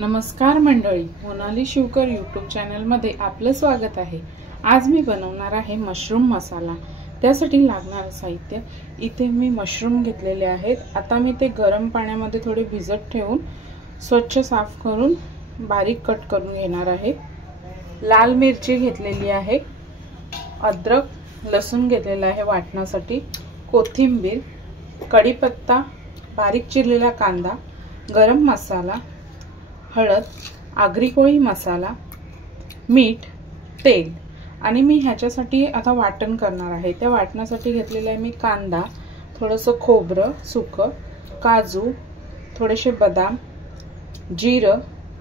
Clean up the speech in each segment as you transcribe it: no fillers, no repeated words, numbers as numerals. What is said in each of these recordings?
नमस्कार मंडळी, मोनाली शिवकर यूट्यूब चॅनलमध्ये आपलं स्वागत आहे। आज मी बनवणार आहे मशरूम मसाला। त्यासाठी लागणारे साहित्य इथे मी मशरूम घेतलेले आहेत। आता मी ते गरम पाण्यामध्ये थोडे भिजत ठेवून स्वच्छ साफ करून बारीक कट करून घेणार आहे। लाल मिरची घेतलेली आहे, अद्रक लसूण घेतलेला आहे वाटण्यासाठी, कोथिंबीर, कढीपत्ता, बारीक चिरलेला कांदा, गरम मसाला, हळद, आगरी कोळी मसाला, मीठ, तेल। आणि मी ह्याच्यासाठी आता वाटण करणार आहे। त्या वाटण्यासाठी घेतलेला आहे मी कांदा, थोडंसं खोबरं सुकं, काजू, थोडेसे बदाम, जिरं,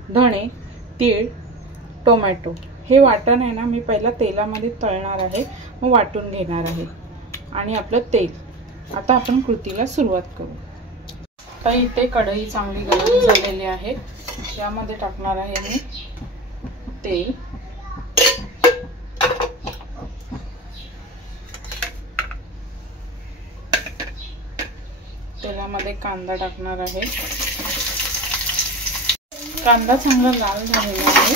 धणे, तीळ, टोमॅटो। हे वाटण आहे ना मी पहिला तेलामध्ये तळणार आहे, मग वाटून घेणार आहे। आणि आपलं तेल। आता आपण कृतीला सुरुवात करू। तर इथे कढई चांगली गरम झालेली आहे। यामध्ये टाकणार आहे मी तेल, तेलामध्ये कांदा टाकणार आहे। कांदा चांगला लाल झालेला आहे।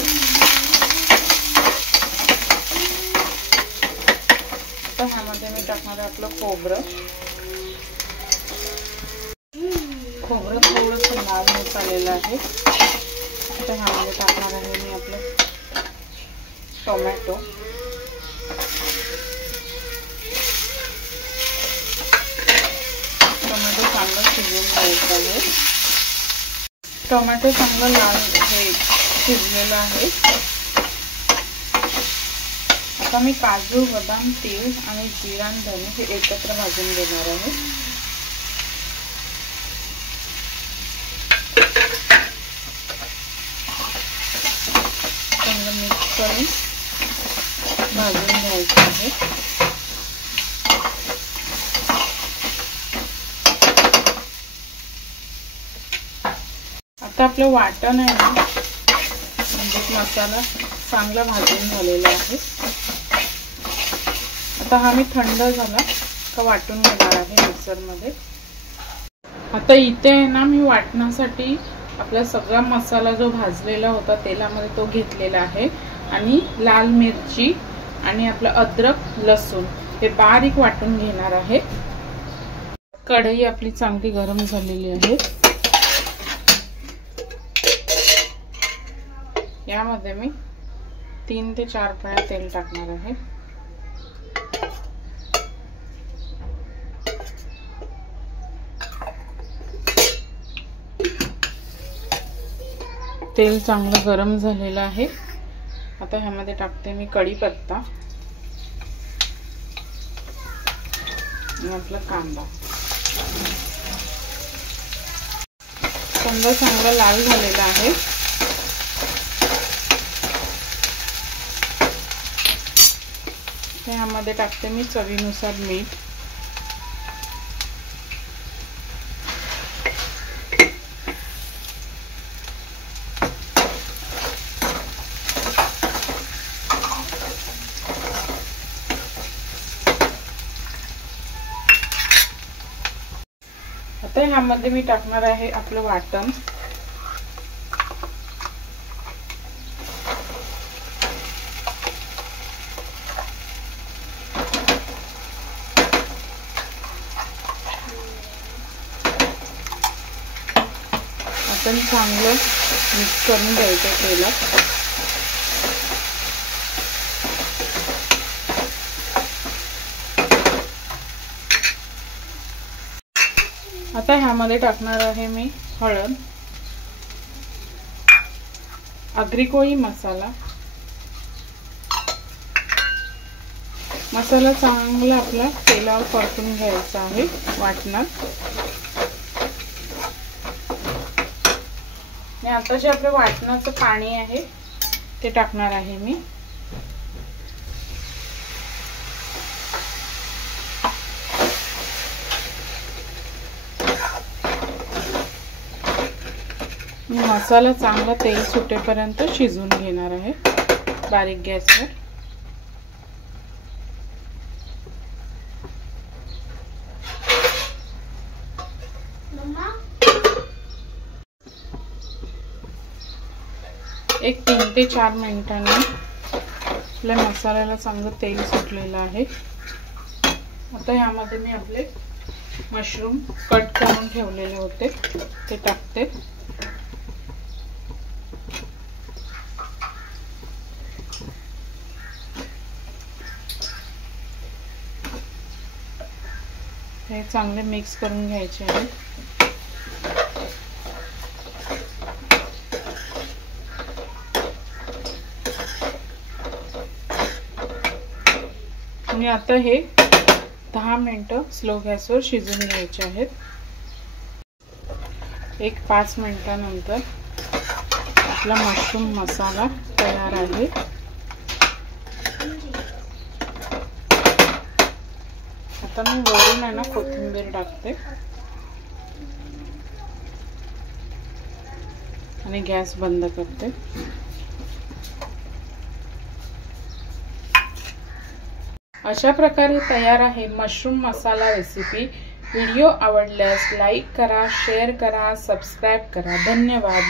आता ह्यामध्ये मी टाकणार आहे आपलं खोबरं थोडंसं लाल होत आलेलं आहे। आता ह्यामध्ये टाकणार आहे मी आपलं टोमॅटो, चांगलं शिजवून घ्यायचं आहे। टोमॅटो चांगलं लाल शिजलेलं आहे। आता मी काजू, बदाम, तीळ आणि जिरा आणि धणे हे एकत्र भाजून घेणार आहे। चांगलं मिक्स करून भाजून घ्यायचं आहे। आता आपलं वाटण आहे ना, म्हणजे मसाला चांगला भाजून झालेला आहे। आता हा मी थंड झाला का वाटून घेणार आहे मिक्सरमध्ये। आता इथे आहे ना मी वाटण्यासाठी आपला सगळा मसाला जो भाजलेला होता तेलामध्ये तो घेतलेला आहे। आणि लाल मिरची आणि आपलं अद्रक लसूण हे बारीक वाटून घेणार आहे। कढई आपली चांगली गरम झालेली आहे। यामध्ये मी 3 ते 4 पळ्या तेल टाकणार आहे। तेल चांगलं गरम झालेलं आहे। आता ह्यामध्ये टाकते मी कढीपत्ता आणि आपला कांदा। कांदा चांगला लाल झालेला आहे। ह्यामध्ये टाकते मी चवीनुसार मीठ, आता ह्यामध्ये मी टाकणार आहे आपलं वाटण। वाटण चांगलं मिक्स करून घ्यायचं तेलात। आता ह्यामध्ये टाकणार आहे मी हळद, आगरी कोळी मसाला। मसाला चांगला आपला तेलावर परतून घ्यायचा आहे वाटणात। आणि आता जे आपलं वाटणाचं पाणी आहे ते टाकणार आहे मी। मसाला चांगला तेल सुटेपर्यंत शिजवून घेणार आहे बारीक गॅसवर। एक 3 ते 4 मिनिटांनी आपल्या मसाल्याला चांगलं तेल सुटलेलं आहे। आता यामध्ये मी आपले मशरूम कट करून ठेवलेले होते ते टाकते। हे चांगले मिक्स करून घ्यायचे आहे। आणि आता हे 10 मिनिटं स्लो गॅसवर शिजवून घ्यायचे आहेत। एक 5 मिनिटांनंतर आपला मशरूम मसाला तयार आहे। आता मी वरून आहे ना कोथिंबीर टाकते आणि गॅस बंद करते। अशा प्रकारे तयार आहे मशरूम मसाला रेसिपी। व्हिडिओ आवडल्यास लाईक करा, शेअर करा, सबस्क्राइब करा। धन्यवाद।